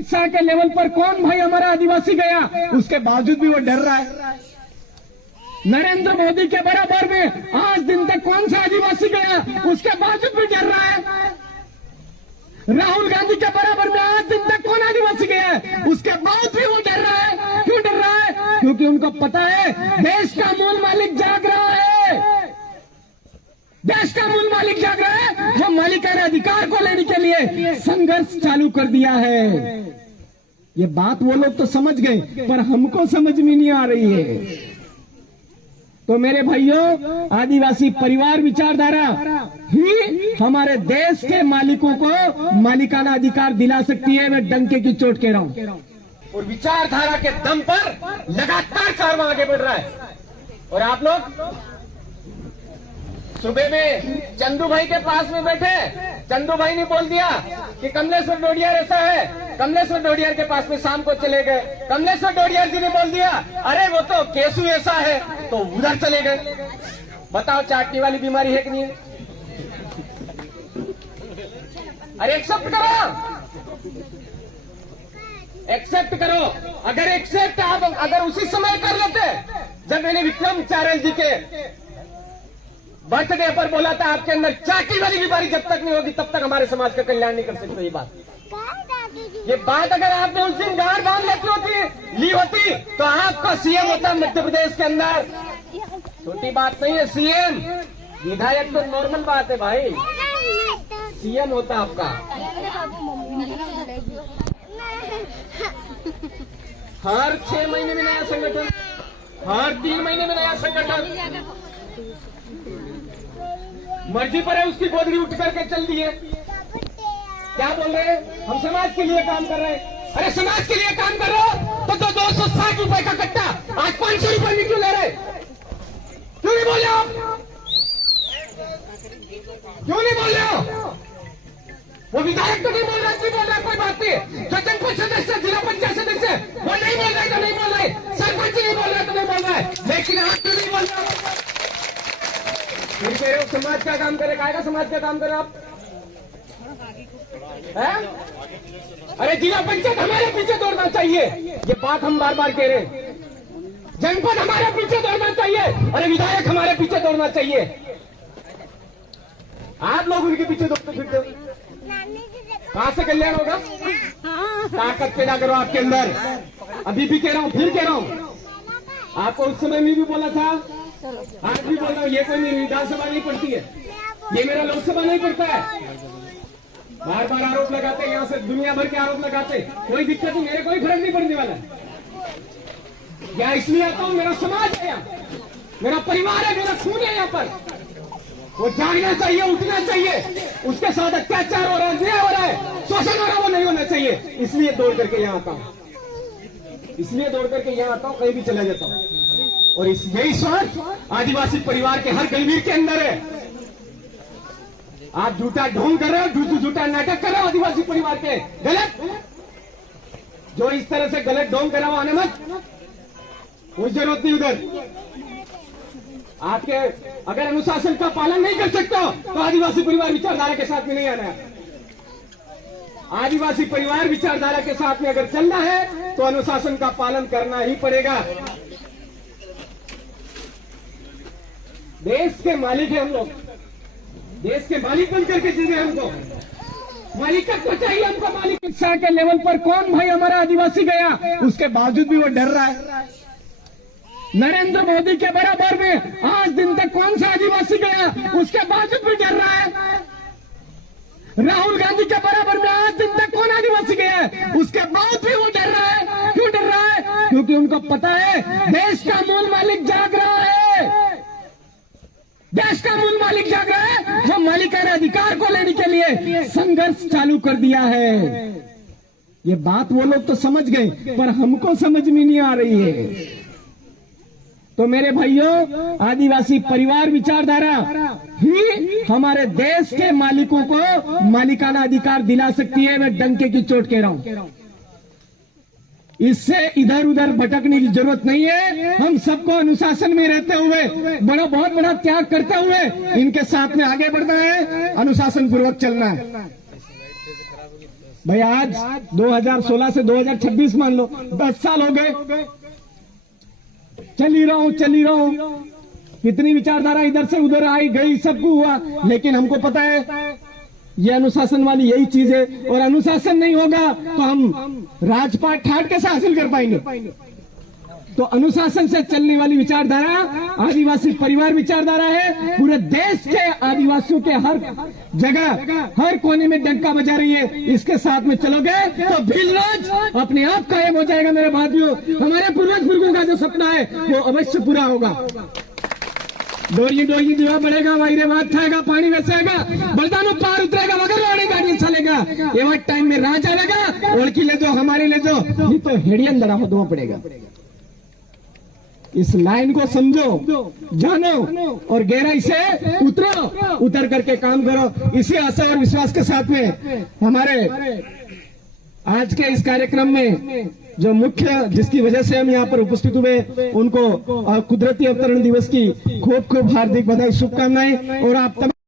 शिक्षा के लेवल पर कौन भाई हमारा आदिवासी गया, उसके बावजूद भी वो डर रहा है। नरेंद्र मोदी के बराबर में आज दिन तक कौन सा आदिवासी गया, उसके बावजूद भी डर रहा है। राहुल गांधी के बराबर में आज दिन तक कौन आदिवासी गया है, उसके बावजूद भी वो डर रहा है। क्यों डर रहा है? क्योंकि उनको पता है देश का मूल मालिक जाग रहा है, देश का मूल मालिक जाग रहा है। वो मालिकाना अधिकार को लेने के लिए संघर्ष चालू कर दिया है। ये बात वो लोग तो समझ गए, पर हमको समझ में नहीं आ रही है। तो मेरे भाइयों, आदिवासी परिवार विचारधारा ही हमारे देश के मालिकों को मालिकाना अधिकार दिला सकती है। मैं डंके की चोट कह रहा हूं। और विचारधारा के दम पर लगातार कारवां आगे बढ़ रहा है। और आप लोग सुबह में चंदू भाई के पास में बैठे, चंदू भाई ने बोल दिया कि कमलेश्वर डोडियार ऐसा है, कमलेश्वर डोडियार के पास में शाम को चले गए। कमलेश्वर डोडियार जी ने बोल दिया अरे वो तो केसु ऐसा है, तो उधर चले गए। बताओ चाटनी वाली बीमारी है कि नहीं है? अरे एक्सेप्ट करो, एक्सेप्ट करो। अगर एक्सेप्ट आप अगर उसी समय कर लेते जब मैंने विक्रम चारल जी के बर्थडे पर बोला था आपके अंदर चाटी वाली बीमारी जब तक नहीं होगी तब तक हमारे समाज का कल्याण नहीं कर सकते। ये बात अगर आपने उस दिन गांड बांध ली होती तो आपका सीएम होता मध्य प्रदेश के अंदर। छोटी बात नहीं है सीएम, विधायक तो नॉर्मल बात है भाई, सीएम होता आपका। हर 6 महीने में नया संगठन, हर 3 महीने में नया संगठन। मर्जी पर है उसकी गोदरी उठ करके चल दी है। क्या बोल रहे हैं? हम समाज के लिए काम कर रहे हैं। अरे समाज के लिए काम कर रहे हो तो 260 रुपए का कट्टा आज 500 रुपए में क्यों ले रहे? क्यों नहीं बोल रहे हो? क्यों नहीं बोल रहे हो? वो विधायक तो नहीं बोल रहा, नहीं बोल रहा, कोई बात नहीं। जो जनपद सदस्य, जिला पंचायत सदस्य वो नहीं बोल रहे तो नहीं बोल रहे, सरपंच नहीं बोल रहे तो नहीं बोल रहे, लेकिन आप क्यों नहीं बोल रहे? फिर कह रहे हो समाज का काम करे, कायगा समाज का काम करे आप है? अरे जिला पंचायत हमारे पीछे दौड़ना चाहिए, ये बात हम बार बार कह रहे हैं। जनपद हमारे पीछे दौड़ना चाहिए, अरे विधायक हमारे पीछे दौड़ना चाहिए। आप लोग उनके पीछे दौड़ते फिरते हो, कहां से कल्याण होगा? ताकत पैदा करो आपके अंदर। अभी भी कह रहा हूं, फिर कह रहा हूं, आपको उस समय में भी बोला था, आज भी बोल रहा हूं, ये कोई विधानसभा नहीं पड़ती है, ये मेरा लोकसभा नहीं पड़ता है। बार बार आरोप लगाते हैं, यहाँ से दुनिया भर के आरोप लगाते, कोई दिक्कत नहीं, मेरे कोई फर्क नहीं पड़ने वाला है। क्या इसलिए आता हूं, मेरा समाज है यहाँ, मेरा परिवार है, मेरा खून है यहाँ पर। वो जागना चाहिए, उठना चाहिए। उसके साथ अत्याचार हो रहा है, अन्याय हो रहा है, शोषण हो रहा है, वो नहीं होना चाहिए। इसलिए दौड़ करके यहाँ आता हूँ, इसलिए दौड़ करके यहाँ आता हूँ, कहीं भी चला जाता हूँ। और यही स्वार्थ आदिवासी परिवार के हर गंभीर के अंदर है। आप झूठा ढोंग कर रहे हो, झूठा नाटक कर रहे हो आदिवासी परिवार के, गलत। जो इस तरह से गलत ढोंग करा हुआ आने मत, कोई जरूरत नहीं उधर। आपके अगर अनुशासन का पालन नहीं कर सकते तो आदिवासी परिवार विचारधारा के साथ में नहीं आना है। आदिवासी परिवार विचारधारा के साथ में अगर चलना है तो अनुशासन का पालन करना ही पड़ेगा। देश के मालिक है हम लोग, देश के मालिक बन करके जीने हमको, मालिकत्व चाहिए हमको। मालिक शिक्षा के लेवल पर कौन भाई हमारा आदिवासी गया, उसके बावजूद भी वो डर रहा है। नरेंद्र मोदी के बराबर में आज दिन तक कौन सा आदिवासी गया, उसके बावजूद भी डर रहा है। राहुल गांधी के बराबर में आज दिन तक कौन आदिवासी गया है, उसके बावजूद भी वो डर रहा है। क्यों डर रहा है? क्योंकि उनको पता है देश का मूल मालिक जाग रहा है, देश का मूल मालिक जाग रहा है। वो मालिकाना अधिकार को लेने के लिए संघर्ष चालू कर दिया है। ये बात वो लोग तो समझ गए, पर हमको समझ में नहीं आ रही है। तो मेरे भाइयों, आदिवासी परिवार विचारधारा ही हमारे देश के मालिकों को मालिकाना अधिकार दिला सकती है। मैं डंके की चोट कह रहा हूं। इससे इधर उधर भटकने की जरूरत नहीं है। हम सबको अनुशासन में रहते हुए, बहुत बड़ा त्याग करते हुए इनके साथ में आगे बढ़ना है, अनुशासन पूर्वक चलना है। भाई आज 2016 से 2026 मान लो 10 साल हो गए, चल ही रहा हूं। कितनी विचारधारा इधर से उधर आई गई, सबको हुआ, लेकिन हमको पता है ये अनुशासन वाली यही चीज है। और अनुशासन नहीं होगा तो हम राजपाट ठाट कैसे हासिल कर पाएंगे। तो अनुशासन से चलने वाली विचारधारा आदिवासी परिवार विचारधारा है। पूरे देश के आदिवासियों के हर जगह हर कोने में डंका बजा रही है। इसके साथ में चलोगे तो भीलराज अपने आप कायम हो जाएगा। मेरे भाइयों, हमारे पूर्वज बुजुर्गों का जो सपना है वो अवश्य पूरा होगा। डोरी दीवा बढ़ेगा, वायरे बात खाएगा, पानी वैसेगा, बलदानो पार उतरेगा, मगर लौड़े गाड़ी चलेगा। ये वक्त टाइम में राज आएगा, ओळखी ले दो, हमारे ले दो, नहीं तो हेड़ियन दड़ा हो पड़ेगा। इस लाइन को समझो, जानो और गहराई से उतर करके काम करो। इसी आशा और विश्वास के साथ में हमारे आज के इस कार्यक्रम में जो मुख्य जिसकी वजह से हम यहाँ पर उपस्थित हुए उनको कुदरती अवतरण दिवस की खूब खूब हार्दिक बधाई, शुभकामनाएं। और आप